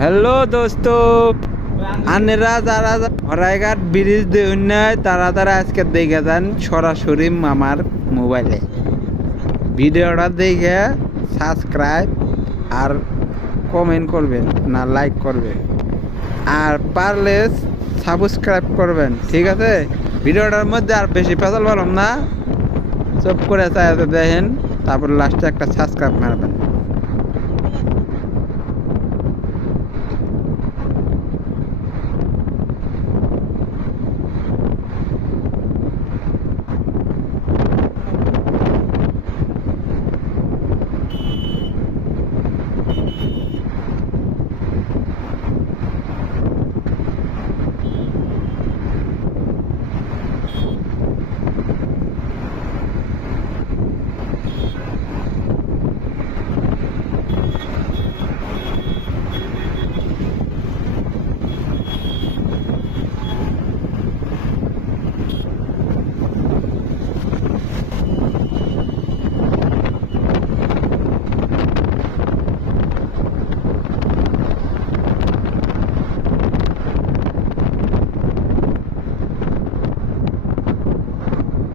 Hello দোস্ত, আনেরা যারা হরাইঘাট bridge দেখুন নাই তারা তারা আজকে দেখে যান সরাসরি মামার মোবাইলে। ভিডিওটা দেখে সাবস্ক্রাইব আর কমেন্ট করবেন, না লাইক করবেন, আর পারলে সাবস্ক্রাইব করবেন, ঠিক আছে? ভিডিওটার মধ্যে আর বেশি পেছাল পারলাম না, চুপ করে চাই দেখেন, তারপর লাস্টে একটা সাবস্ক্রাইব মারবেন।